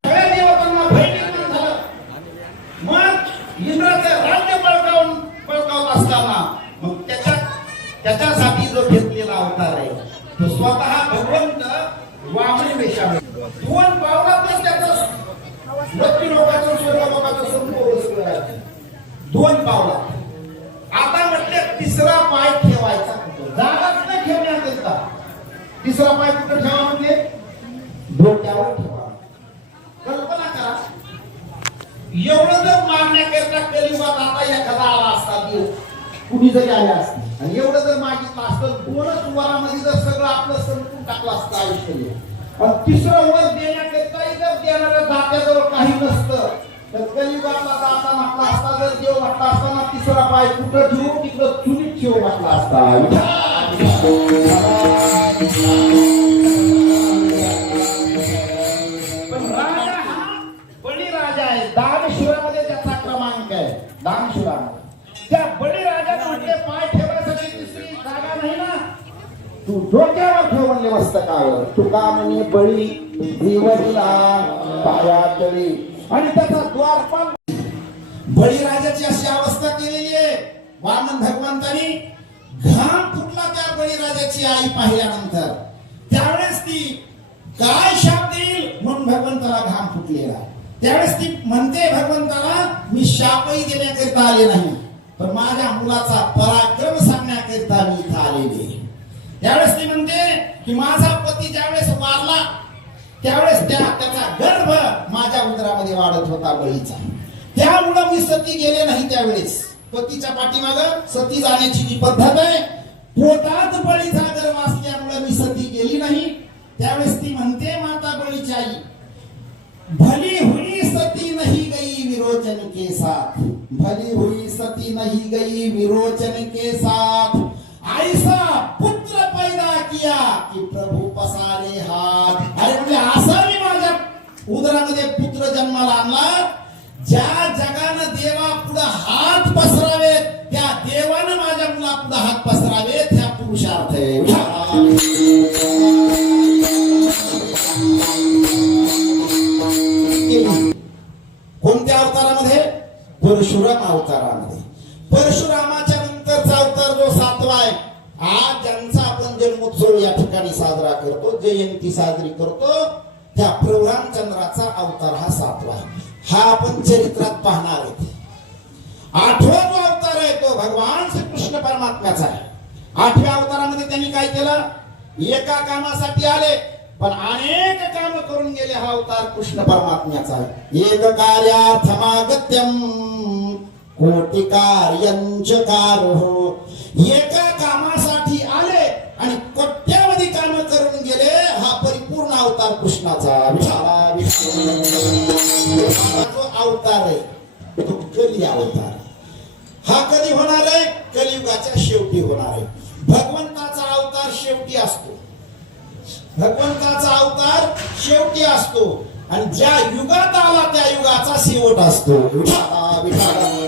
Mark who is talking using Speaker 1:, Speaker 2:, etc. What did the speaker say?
Speaker 1: सगळ्या देवतांना भय निर्माण मग इंद्राचं राज्य बळकावून बळकावत असताना मग त्याच्यासाठी जो घेतलेला अवतार आहे स्वतः भगवंत वामन वेशामध्ये दोन पावलातच त्याचं मृत्यू लोकांचं स्वर्ग लोकांचं दोन पावलात आता म्हटले तिसरा पाय ठेवायचा. जागाच नाही ठेवण्यात तिसरा पाय कुठं ठेवा म्हणजे? डोक्यावर ठेवा. कल्पना करा. एवढं जर मागण्याकरता कलियुगात आता एखादा आला असता देव. कुणी जरी आले असते आणि एवढं जर मागितलं असतं दोनच वरामध्ये जर सगळं आपलं संपून टाकलं असतं आयुष्य पण तिसरं वर देण्याकरताही जर देणाऱ्या दात्याजवळ काही नसतं तर कलिबातला दाता म्हटला असता जर देव म्हटला असताना तिसरा पाय कुठं ठेवू तिकडं चुलीत ठेवू म्हटला असता. त्या बळीराजाने म्हटले पाय ठेवण्यासाठी दुसरी जागा नाही ना? तू डोक्यावर ठेव म्हणले मस्तकावर तुका म्हणे बळी जीवनला पाया तरी. आणि त्याचा द्वारपाल बळीराजाची अशी अवस्था केलेली आहे. वामन भगवंतानी घाम फुटला त्या बळीराजाची आई पाहिल्यानंतर. त्यावेळेस ती काय शाप देईल म्हणून भगवंताला घाम फुटलेला. त्यावेळेस ती म्हणते भगवंताला मी शापही देण्याकरिता आले नाही. पण माझ्या मुलाचा पराक्रम सांगण्याकरिता मी इथं आलेले त्यावेळेस ती म्हणते की माझा पती ज्यावेळेस वारला त्यावेळेस त्या त्याचा गर्भ माझ्या उदरामध्ये वाढत होता बळीचा. त्यामुळं मी सती गेले नाही त्यावेळेस. पतीच्या पाठीमाग सती जाण्याची जी पद्धत आहे पोटात बळीचा गर्भ असल्यामुळे मी सती गेली नाही. त्यावेळेस ती म्हणते माता बळीची आई भली हुई सती नाही गई विरोचन के साथ फली हुई सती नहीं गई विरोचन के साथ। ऐसा पुत्र पैदा किया कि प्रभू पसारे हाथ। अरे म्हणजे असा मी माझ्या उदरामध्ये पुत्र जन्माला आणला ज्या जगानं देवा पुढे हात पसरावेत त्या देवानं माझ्या मुला पुढे हात पसरावे। परशुराम अवतारामध्ये परशुरामाच्या नंतरचा अवतार जो सातवा आहे आज ज्यांचा आपण जन्मोत्सव या ठिकाणी साजरा करतो जयंती साजरी करतो त्या प्रभुरामचंद्राचा अवतार हा सातवा आहे. हा आपण चरित्रात पाहणार आहे. आठवा जो अवतार आहे तो भगवान श्रीकृष्ण परमात्म्याचा आहे. आठव्या अवतारामध्ये त्यांनी काय केलं? एका कामासाठी आले. पण अनेक काम करून गेले हा अवतार कृष्ण परमात्म्याचा. एक कार्यार्थमागत्यम कोटी कार्यांच कारो एका कामासाठी आले आणि कोट्यावधी काम करून गेले हा परिपूर्ण अवतार कृष्णाचा. विशाला विष्णू जो अवतार आहे तो कली अवतार. हा कधी होणार आहे? कलियुगाच्या शेवटी होणार आहे. भगवंताचा अवतार शेवटी असतो. भगवंताचा अवतार शेवटी असतो. आणि ज्या युगात आला त्या युगाचा शेवट असतो. विठाला विठाला